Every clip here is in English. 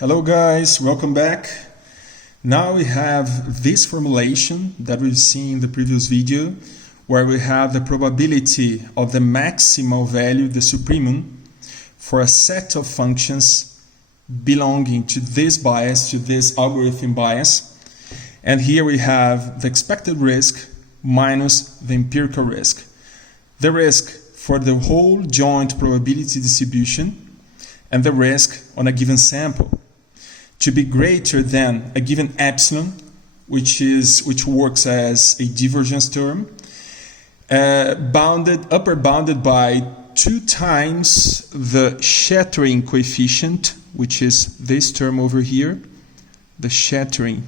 Hello guys, welcome back. Now we have this formulation that we've seen in the previous video, where we have the probability of the maximal value, the supremum, for a set of functions belonging to this bias, to this algorithm bias. And here we have the expected risk minus the empirical risk. The risk for the whole joint probability distribution and the risk on a given sample to be greater than a given epsilon, which works as a divergence term, upper bounded by 2 times the shattering coefficient, which is this term over here, the shattering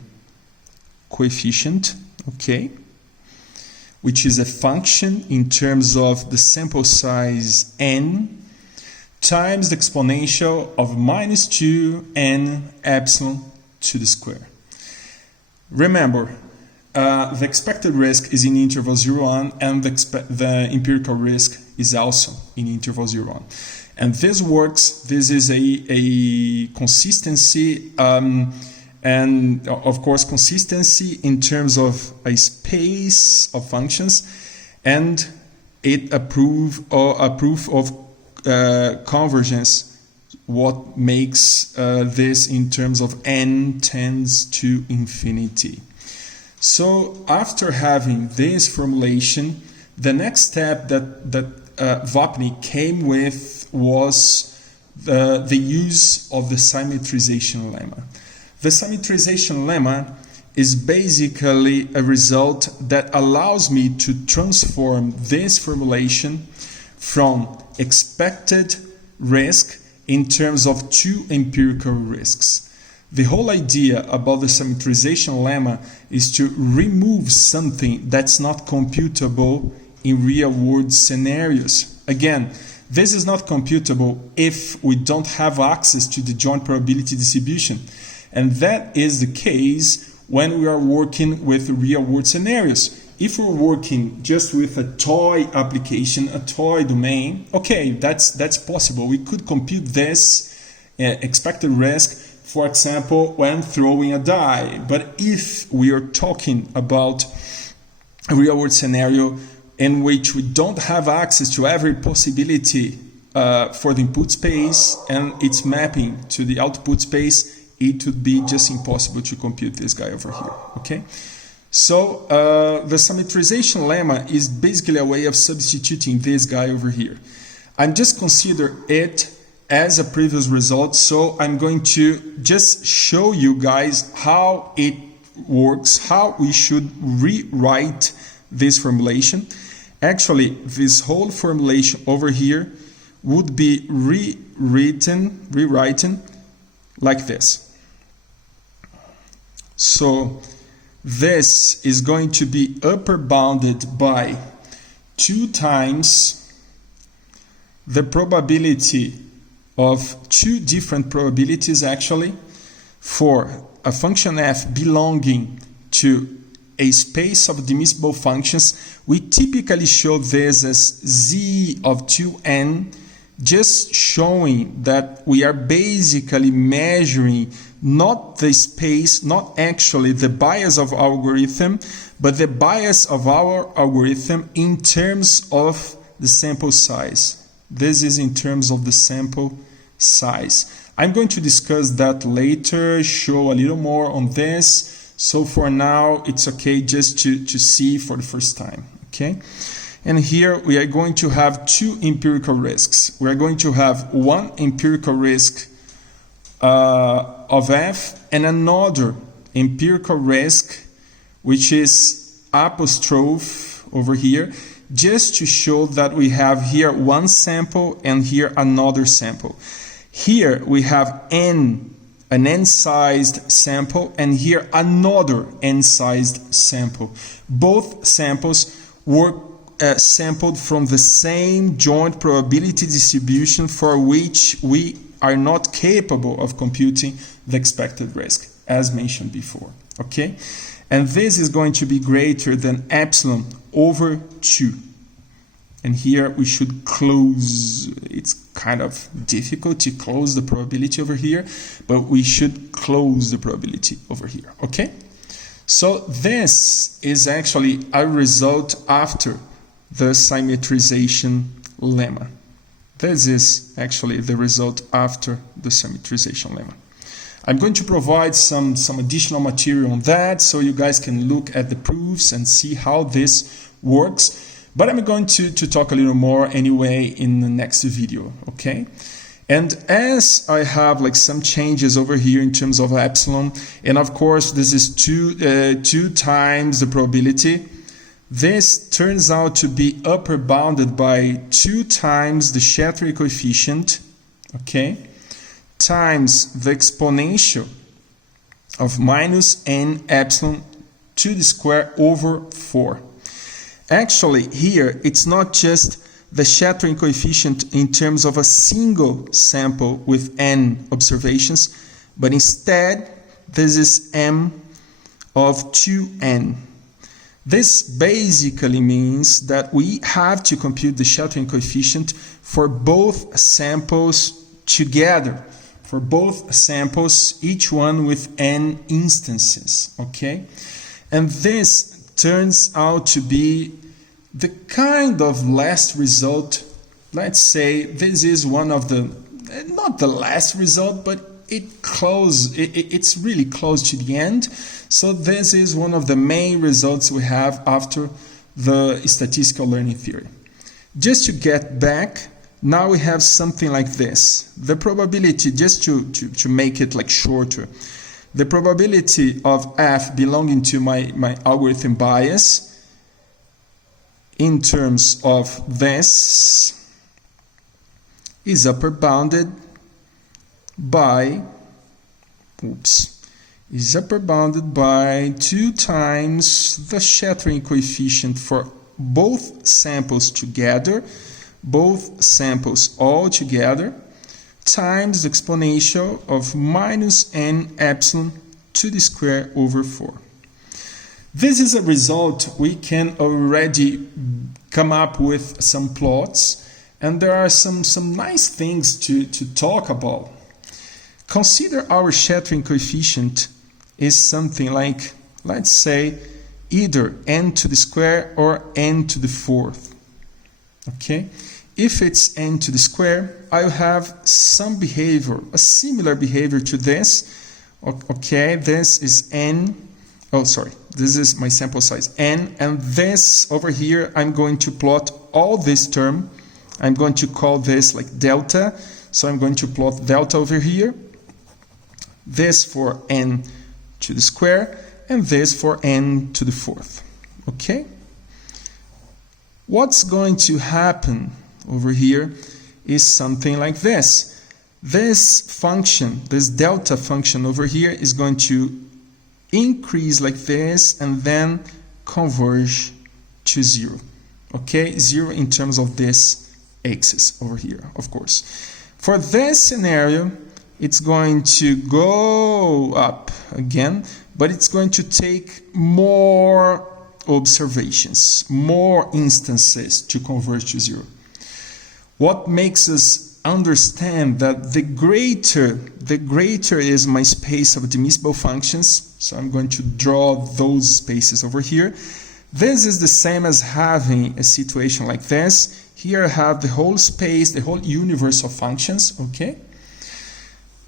coefficient, okay, which is a function in terms of the sample size n, times the exponential of minus 2n epsilon to the square. Remember, the expected risk is in interval 0, 1, and the empirical risk is also in interval 0, 1. And this works, this is a consistency, and of course consistency in terms of a space of functions, and a proof of convergence, what makes this in terms of n tends to infinity. So after having this formulation, the next step that Vopny came with was the use of the symmetrization lemma. The symmetrization lemma is basically a result that allows me to transform this formulation from expected risk in terms of 2 empirical risks. The whole idea about the symmetrization lemma is to remove something that's not computable in real-world scenarios. Again, this is not computable if we don't have access to the joint probability distribution. And that is the case when we are working with real-world scenarios. If we're working just with a toy application, a toy domain, okay, that's possible. We could compute this expected risk, for example, when throwing a die. But if we are talking about a real-world scenario in which we don't have access to every possibility for the input space and its mapping to the output space, it would be just impossible to compute this guy over here, okay? So the symmetrization lemma is basically a way of substituting this guy over here. I'm just consider it as a previous result, so I'm going to just show you guys how it works, how we should rewrite this formulation. Actually, this whole formulation over here would be rewritten like this. So this is going to be upper bounded by 2 times the probability of 2 different probabilities actually for a function f belonging to a space of divisible functions. We typically show this as z of 2n, just showing that we are basically measuring not the space, not actually the bias of our algorithm, but the bias of our algorithm in terms of the sample size. This is in terms of the sample size. I'm going to discuss that later, show a little more on this. So for now, it's okay just to see for the first time, okay? And here we are going to have 2 empirical risks. We are going to have one empirical risk of f and another empirical risk, which is apostrophe over here, just to show that we have here one sample and here another sample. Here we have an n-sized sample, and here another n-sized sample. Both samples were sampled from the same joint probability distribution for which we are not capable of computing the expected risk, as mentioned before, okay? And this is going to be greater than epsilon over 2. And here we should close. It's kind of difficult to close the probability over here, but we should close the probability over here, okay? So this is actually a result after the symmetrization lemma. This is actually the result after the symmetrization lemma. I'm going to provide some additional material on that so you guys can look at the proofs and see how this works. But I'm going to talk a little more anyway in the next video, okay? And as I have like some changes over here in terms of epsilon, and of course this is two times the probability, this turns out to be upper bounded by 2 times the shattering coefficient, okay, times the exponential of minus n epsilon to the square over 4. Actually, here, it's not just the shattering coefficient in terms of a single sample with n observations, but instead, this is m of 2n. This basically means that we have to compute the shattering coefficient for both samples together, for both samples, each one with n instances, okay? And this turns out to be the kind of last result. Let's say this is one of the, not the last result, but it's really close to the end. So this is one of the main results we have after the statistical learning theory. Just to get back, now we have something like this. The probability, just to make it like shorter, the probability of f belonging to my algorithm bias in terms of this is upper bounded by, is upper bounded by 2 times the shattering coefficient for both samples together, both samples all together, times the exponential of minus n epsilon to the square over 4. This is a result we can already come up with some plots, and there are some nice things to talk about. Consider our shattering coefficient is something like, let's say, either n to the square or n to the 4th. Okay? If it's n to the square, I'll have some behavior, a similar behavior to this. Okay, this is n. Oh, sorry, this is my sample size n, and this over here, I'm going to plot all this term. I'm going to call this like delta. So I'm going to plot delta over here, this for n to the square, and this for n to the 4th. Okay? What's going to happen over here is something like this. This function, this delta function over here is going to increase like this and then converge to 0. Okay, 0 in terms of this axis over here, of course. For this scenario, it's going to go up again, but it's going to take more observations, more instances to converge to 0. What makes us understand that the greater is my space of admissible functions, so I'm going to draw those spaces over here. This is the same as having a situation like this. Here I have the whole space, the whole universe of functions, okay?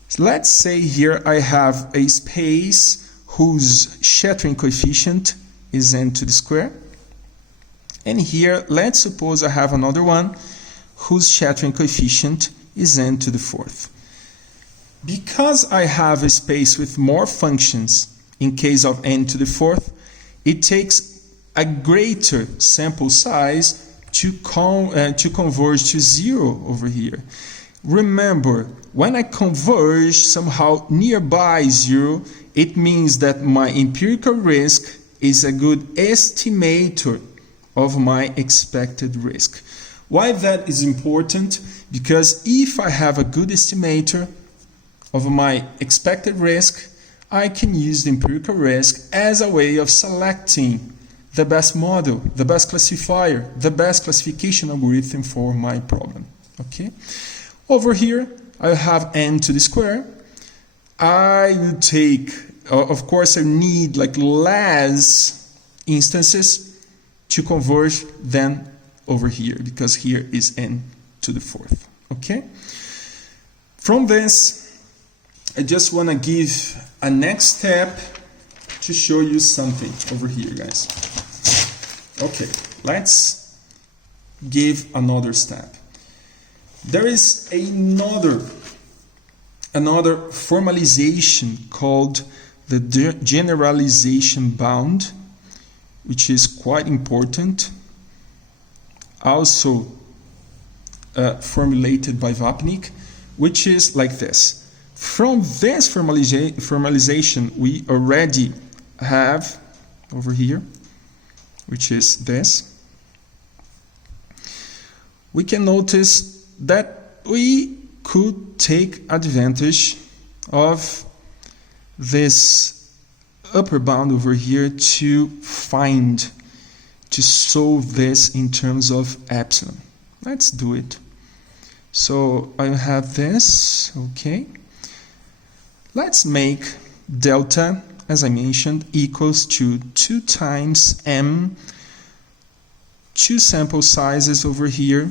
So let's say here I have a space whose shattering coefficient is n to the square. And here, let's suppose I have another one whose shattering coefficient is n to the 4th. Because I have a space with more functions in case of n to the 4th, it takes a greater sample size to converge to 0 over here. Remember, when I converge somehow nearby 0, it means that my empirical risk is a good estimator of my expected risk. Why that is important? Because if I have a good estimator of my expected risk, I can use the empirical risk as a way of selecting the best model, the best classifier, the best classification algorithm for my problem. Okay. Over here, I have n to the square. I will take, of course, I need like less instances to converge than over here, because here is n to the fourth. Okay. From this, I just want to give a next step to show you something over here, guys. Okay, let's give another step. There is another formalization called the Generalization Bound, which is quite important. Also formulated by Vapnik, which is like this. From this formalization, we already have over here, which is this. We can notice that we could take advantage of this upper bound over here to solve this in terms of epsilon. Let's do it. So I have this, okay. Let's make delta, as I mentioned, equals to 2 times m, 2 sample sizes over here,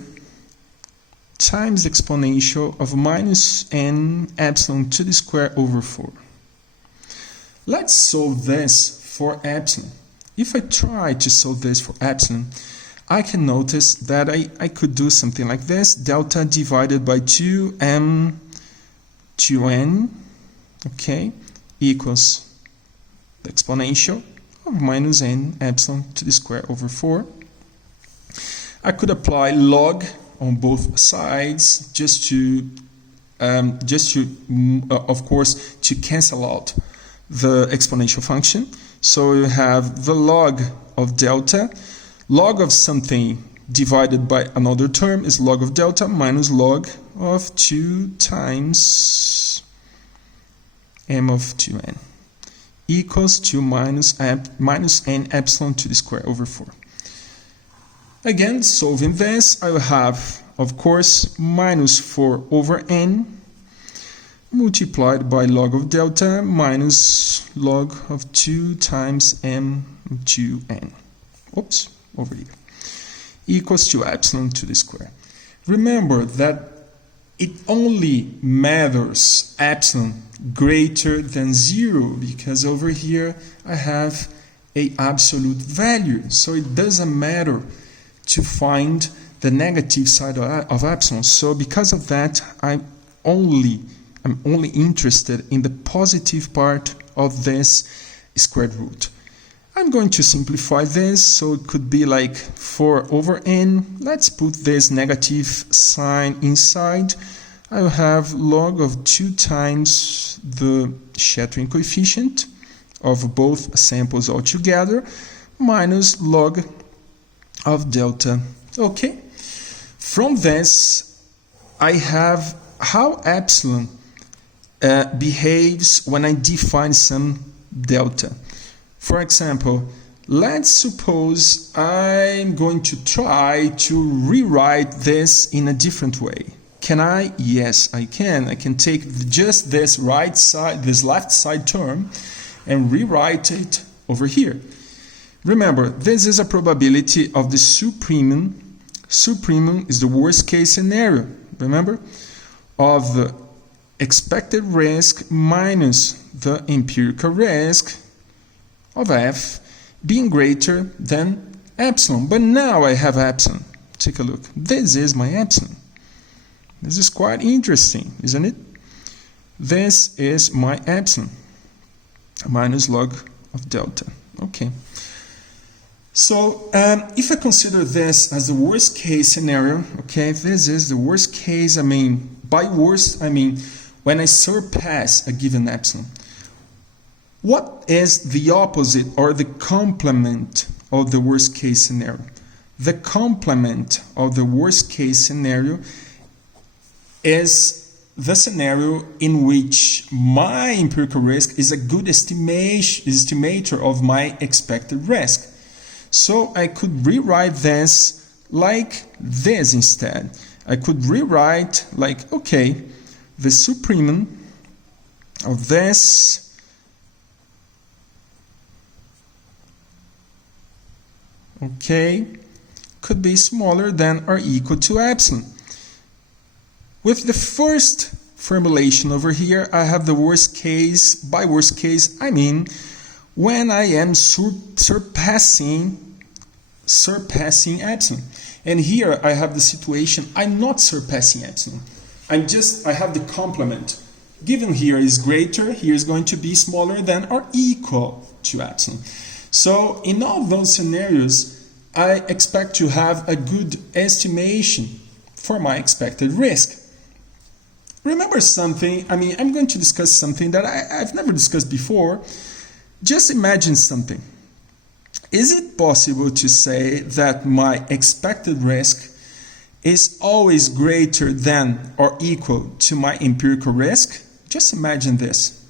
times the exponential of minus n epsilon to the square over 4. Let's solve this for epsilon. If I try to solve this for epsilon, I can notice that I could do something like this. Delta divided by 2m 2n, okay, equals the exponential of minus n epsilon to the square over 4. I could apply log on both sides just to of course, to cancel out the exponential function. So you have the log of delta. Log of something divided by another term is log of delta minus log of 2 times m of 2n equals to minus n epsilon to the square over 4. Again, solving this, I will have, of course, minus 4 over n multiplied by log of delta minus log of 2 times m 2n. Oops, over here. Equals to epsilon to the square. Remember that it only matters epsilon greater than 0, because over here I have a absolute value. So it doesn't matter to find the negative side of epsilon. So because of that, I'm only interested in the positive part of this squared root. I'm going to simplify this, so it could be like 4 over n. Let's put this negative sign inside. I'll have log of 2 times the shattering coefficient of both samples altogether minus log of delta. Okay. From this, I have how epsilon behaves when I define some delta. For example, let's suppose I'm going to try to rewrite this in a different way. Can I? Yes, I can. I can take just this right side, this left side term, and rewrite it over here. Remember, this is a probability of the supremum. Supremum is the worst case scenario, remember, of the expected risk minus the empirical risk of f being greater than epsilon. But now I have epsilon. Take a look. This is my epsilon. This is quite interesting, isn't it? This is my epsilon minus log of delta. Okay. So if I consider this as the worst case scenario, okay, this is the worst case. I mean, by worst, I mean when I surpass a given epsilon. What is the opposite or the complement of the worst case scenario? The complement of the worst case scenario is the scenario in which my empirical risk is a good estimator of my expected risk. So I could rewrite this like this instead. I could rewrite like, okay, the supremum of this could be smaller than or equal to epsilon. With the first formulation over here, I have the worst case. By worst case, I mean when I am surpassing epsilon. And here I have the situation, I'm not surpassing epsilon. I have the complement. Given here is greater, here is going to be smaller than or equal to epsilon. So in all those scenarios, I expect to have a good estimation for my expected risk. Remember something, I'm going to discuss something that I've never discussed before. Just imagine something. Is it possible to say that my expected risk is always greater than or equal to my empirical risk? Just imagine this.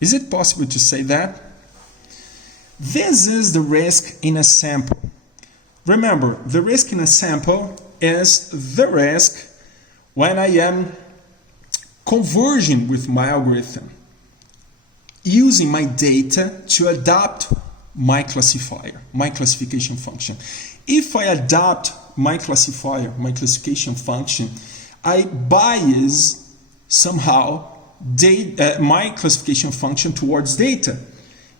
Is it possible to say that? This is the risk in a sample. Remember, the risk in a sample is the risk when I am converging with my algorithm, using my data to adopt my classifier, my classification function. If I adopt my classifier, my classification function, I bias somehow my classification function towards data.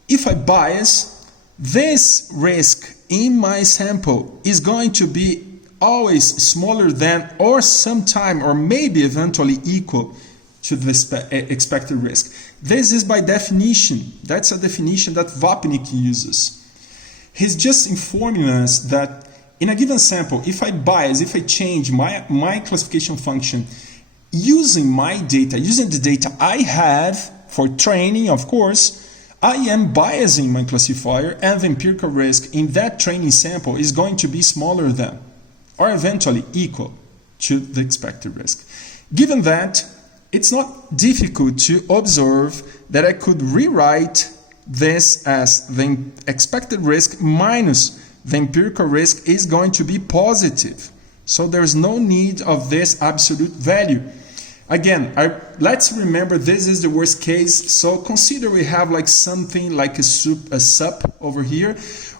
If I bias, this risk in my sample is going to be always smaller than or sometime or maybe eventually equal to the expected risk. This is by definition. That's a definition that Vapnik uses. He's just informing us that in a given sample, if I bias, if I change my classification function using my data, using the data I have for training, of course, I am biasing my classifier, and the empirical risk in that training sample is going to be smaller than or eventually equal to the expected risk. Given that, it's not difficult to observe that I could rewrite this as the expected risk minus the empirical risk is going to be positive. So there's no need of this absolute value. Again, let's remember this is the worst case. So consider we have like something like a sup over here.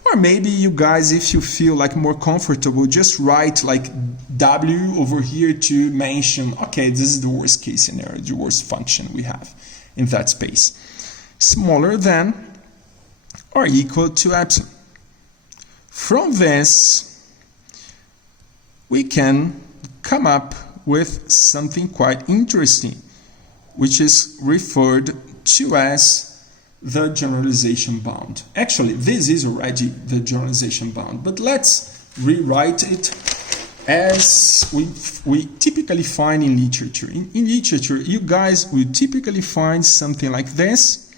Or maybe you guys, if you feel like more comfortable, just write like W over here to mention, okay, this is the worst case scenario, the worst function we have in that space. Smaller than or equal to epsilon. From this, we can come up with something quite interesting, which is referred to as the generalization bound. Actually, this is already the generalization bound, but let's rewrite it as we typically find in literature. In literature, you guys will typically find something like this.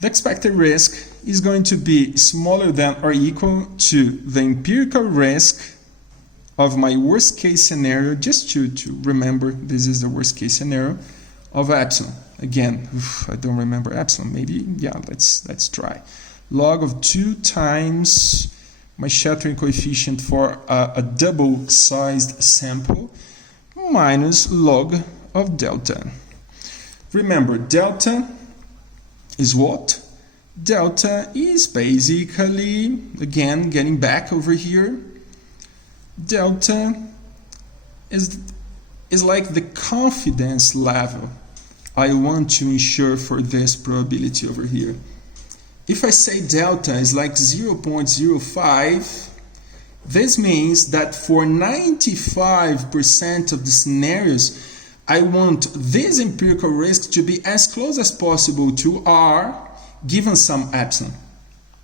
The expected risk is going to be smaller than or equal to the empirical risk of my worst case scenario, just to remember this is the worst case scenario, of epsilon. Again, I don't remember epsilon. Maybe, yeah, let's try. Log of 2 times my shattering coefficient for a double-sized sample minus log of delta. Remember, delta is what? Delta is basically, again, getting back over here, delta is like the confidence level I want to ensure for this probability over here. If I say delta is like 0.05, this means that for 95% of the scenarios, I want this empirical risk to be as close as possible to R given some epsilon.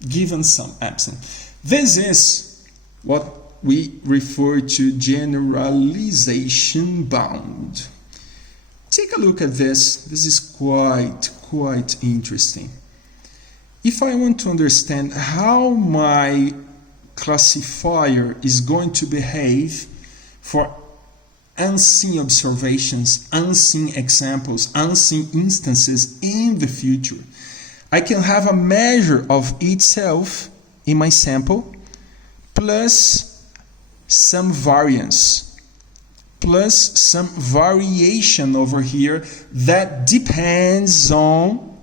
Given some epsilon. This is what we refer to generalization bound. Take a look at this. This is quite interesting. If I want to understand how my classifier is going to behave for unseen observations, unseen examples, unseen instances in the future, I can have a measure of itself in my sample, plus some variance, plus some variation over here that depends on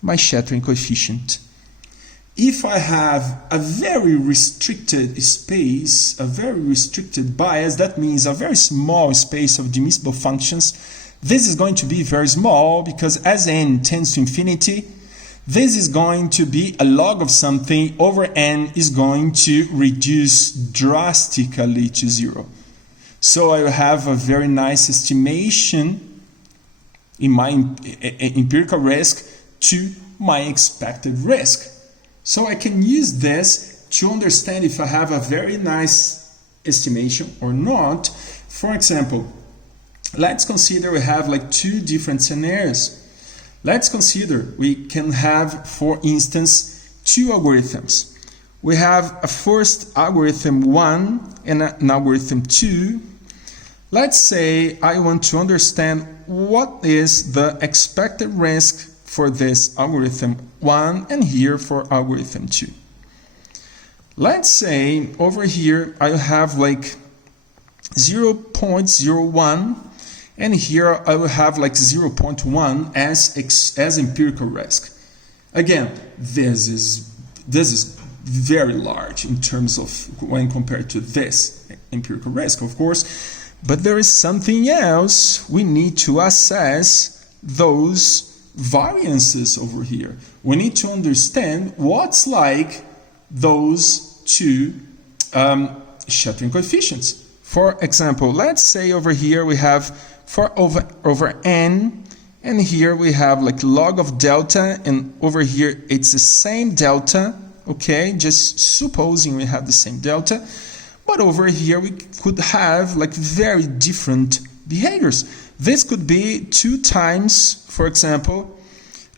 my shattering coefficient. If I have a very restricted space, a very restricted bias, that means a very small space of admissible functions, this is going to be very small because as n tends to infinity, this is going to be a log of something over n is going to reduce drastically to 0. So I have a very nice estimation in my empirical risk to my expected risk. So I can use this to understand if I have a very nice estimation or not. For example, let's consider we have like two different scenarios. Let's consider we can have, for instance, two algorithms. We have a first algorithm 1 and an algorithm 2. Let's say I want to understand what is the expected risk for this algorithm 1 and here for algorithm 2. Let's say over here I have like 0.01 and here I will have like 0.1 as empirical risk. Again, this is very large in terms of when compared to this empirical risk, of course, but there is something else. We need to assess those variances over here. We need to understand what's like those two shattering coefficients. For example, let's say over here we have 4 over n, and here we have like log of delta, and over here it's the same delta, okay, just supposing we have the same delta, but over here we could have like very different behaviors. This could be 2 times, for example,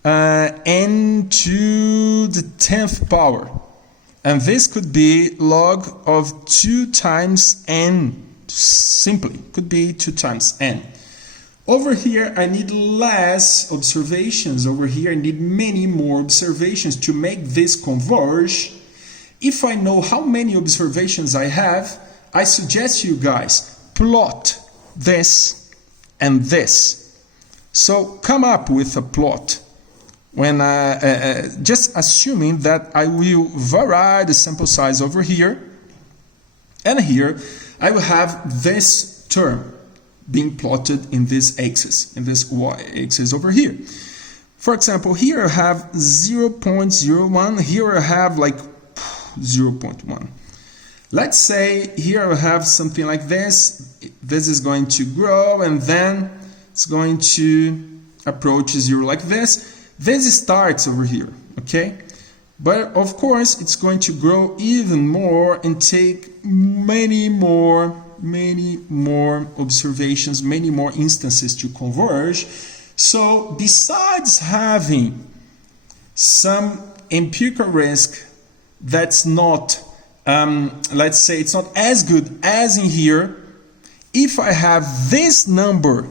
n to the 10th power. And this could be log of 2 times n, simply. Could be 2 times n. Over here, I need less observations. Over here, I need many more observations to make this converge. If I know how many observations I have, I suggest you guys plot this and this. So come up with a plot. When just assuming that I will vary the sample size over here, and here I will have this term being plotted in this axis, in this y-axis over here. For example, here I have 0.01, here I have like 0.1. Let's say here I have something like this. This is going to grow and then it's going to approach 0 like this. This starts over here, okay? But of course, it's going to grow even more and take many more observations, many more instances to converge. So besides having some empirical risk that's not, let's say it's not as good as in here, if I have this number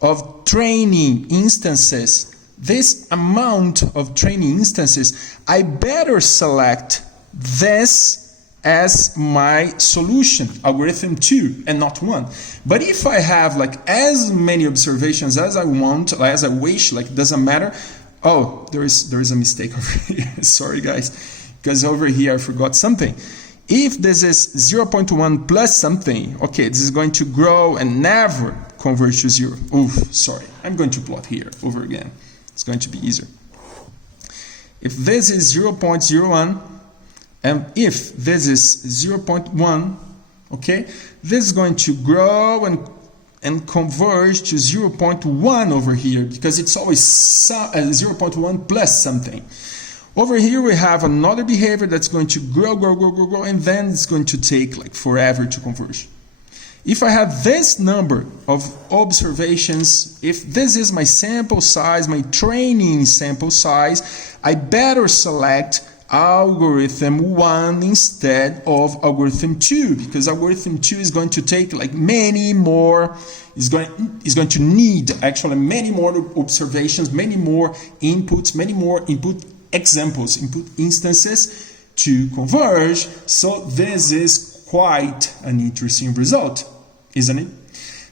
of training instances, this amount of training instances, I better select this as my solution, algorithm 2 and not 1. But if I have like as many observations as I want, as I wish, like it doesn't matter. Oh, there is a mistake over here. Sorry guys, because over here I forgot something. If this is 0.1 plus something, okay, this is going to grow and never converge to 0. Oof, sorry. I'm going to plot here over again. It's going to be easier. If this is 0.01 and if this is 0.1, okay, this is going to grow and converge to 0.1 over here because it's always 0.1 plus something. Over here we have another behavior that's going to grow, and then it's going to take like forever to converge. If I have this number of observations, if this is my sample size, my training sample size, I better select algorithm 1 instead of algorithm 2, because algorithm 2 is going to take like many more, is going to need actually many more observations, many more inputs, many more input examples, input instances to converge. So this is quite an interesting result, isn't it?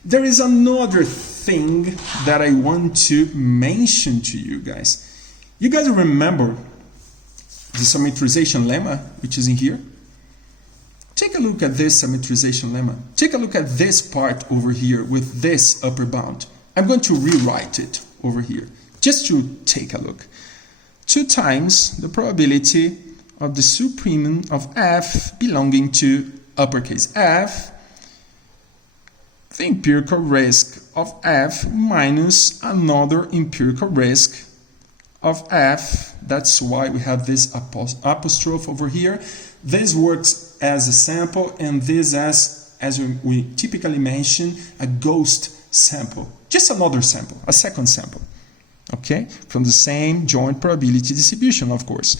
There is another thing that I want to mention to you guys. You guys remember the symmetrization lemma, which is in here? Take a look at this symmetrization lemma. Take a look at this part over here with this upper bound. I'm going to rewrite it over here, just to take a look. 2 times the probability of the supremum of f belonging to uppercase f, the empirical risk of f minus another empirical risk of f. That's why we have this apostrophe over here. This works as a sample, and this as we typically mention, a ghost sample. Just another sample, a second sample. Okay? From the same joint probability distribution, of course.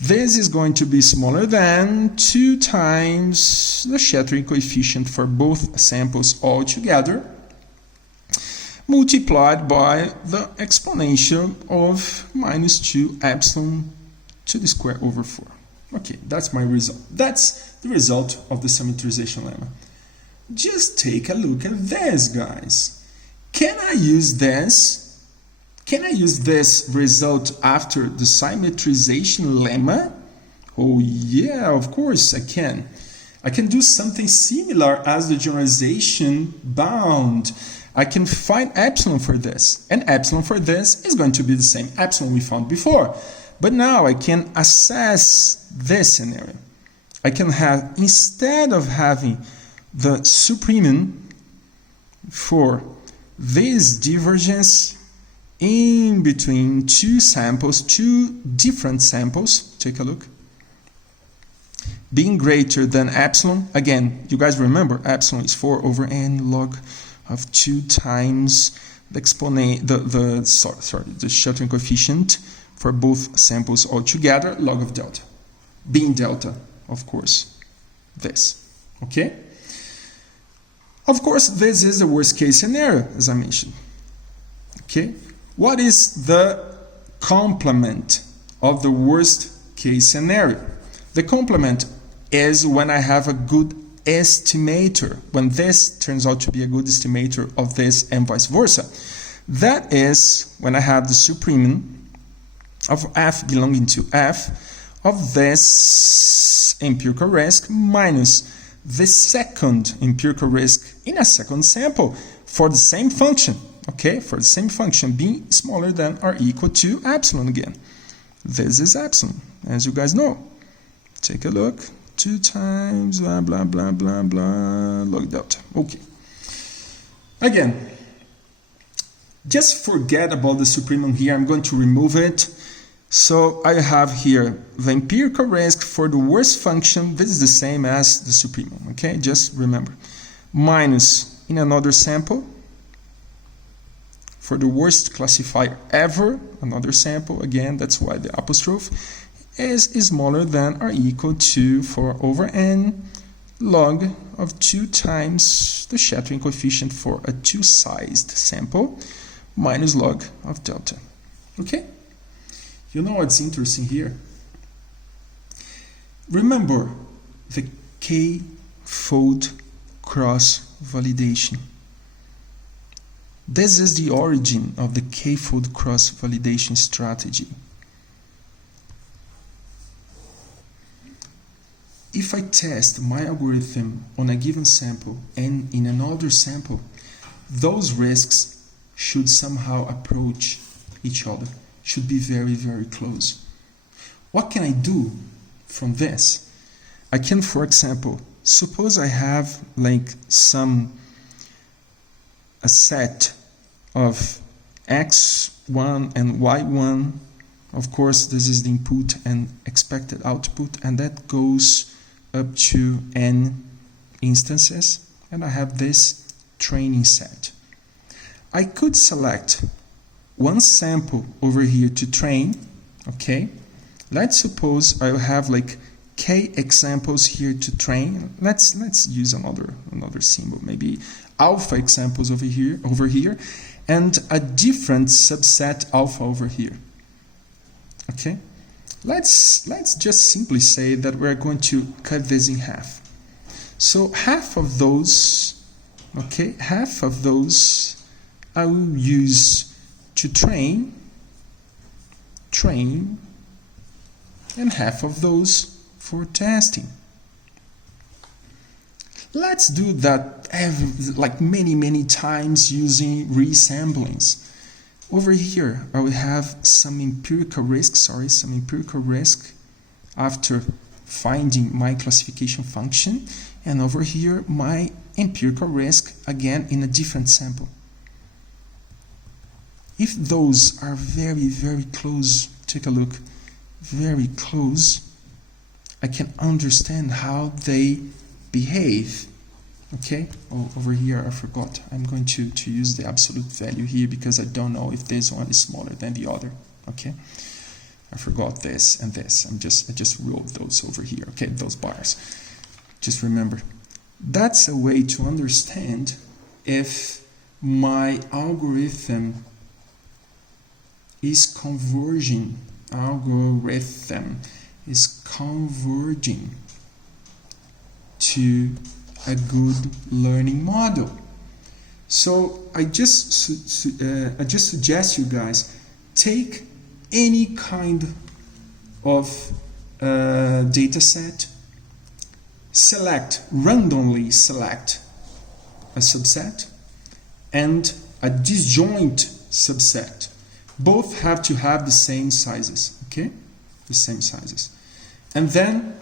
This is going to be smaller than 2 times the shattering coefficient for both samples altogether, multiplied by the exponential of minus 2 epsilon to the square over 4. Okay, that's my result. That's the result of the symmetrization lemma. Just take a look at this, guys. Can I use this? Can I use this result after the symmetrization lemma? Oh yeah, of course I can. I can do something similar as the generalization bound. I can find epsilon for this, and epsilon for this is going to be the same epsilon we found before. But now I can assess this scenario. I can have, instead of having the supremum for this divergence in between 2 samples, 2 different samples, take a look, being greater than epsilon. Again, you guys remember epsilon is 4 over n log of 2 times the the shattering coefficient for both samples altogether, log of delta, being delta, of course, this. Okay? Of course, this is the worst case scenario, as I mentioned. Okay? What is the complement of the worst case scenario? The complement is when I have a good estimator, when this turns out to be a good estimator of this and vice versa. That is when I have the supremum of f belonging to f of this empirical risk minus the second empirical risk in a second sample for the same function. Okay, for the same function being smaller than or equal to epsilon again. This is epsilon, as you guys know. Take a look. 2 times blah, blah, blah, blah, blah, log delta. Okay. Again, just forget about the supremum here. I'm going to remove it. So I have here the empirical risk for the worst function. This is the same as the supremum. Okay, just remember. Minus in another sample. For the worst classifier ever, another sample, again, that's why the apostrophe is smaller than or equal to 4 over n log of 2 times the shattering coefficient for a 2-sized sample minus log of delta. Okay? You know what's interesting here? Remember the k-fold cross-validation. This is the origin of the k-fold cross-validation strategy. If I test my algorithm on a given sample and in another sample, those risks should somehow approach each other, should be very, very close. What can I do from this? I can, for example, suppose I have like a set of x1 and y1. Of course, this is the input and expected output, and that goes up to n instances, and I have this training set. I could select one sample over here to train. Okay, let's suppose I have like k examples here to train. Let's use another symbol, maybe alpha examples over here, and a different subset alpha over here. Okay, let's just simply say that we're going to cut this in half. So half of those, okay, half of those I will use to train, and half of those for testing. Let's do that like many times using resamplings. Over here, I will have some empirical risk, after finding my classification function, and over here, my empirical risk, again, in a different sample. If those are very close, take a look, very close, I can understand how they behave. Okay, over here I forgot. I'm going to use the absolute value here because I don't know if this one is smaller than the other. Okay, I forgot this and this. I just wrote those over here. Okay, those bars. Just remember, that's a way to understand if my algorithm is converging. To a good learning model. So I just suggest you guys take any kind of data set, randomly select a subset and a disjoint subset. Both have to have the same sizes, okay? The same sizes. And then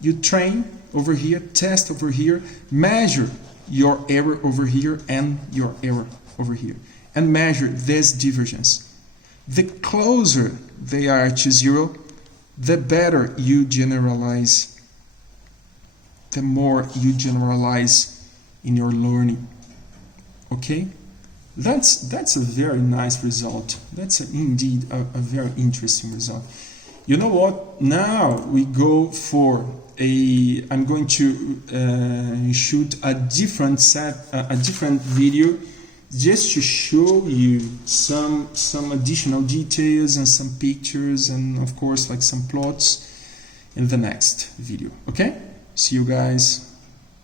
you train over here, test over here, measure your error over here and your error over here, and measure this divergence. The closer they are to zero, the better you generalize, the more you generalize in your learning. Okay? That's a very nice result. That's indeed a very interesting result. You know what? Now we go for I'm going to shoot a different video just to show you some additional details and some pictures and of course like some plots in the next video. Okay? See you guys.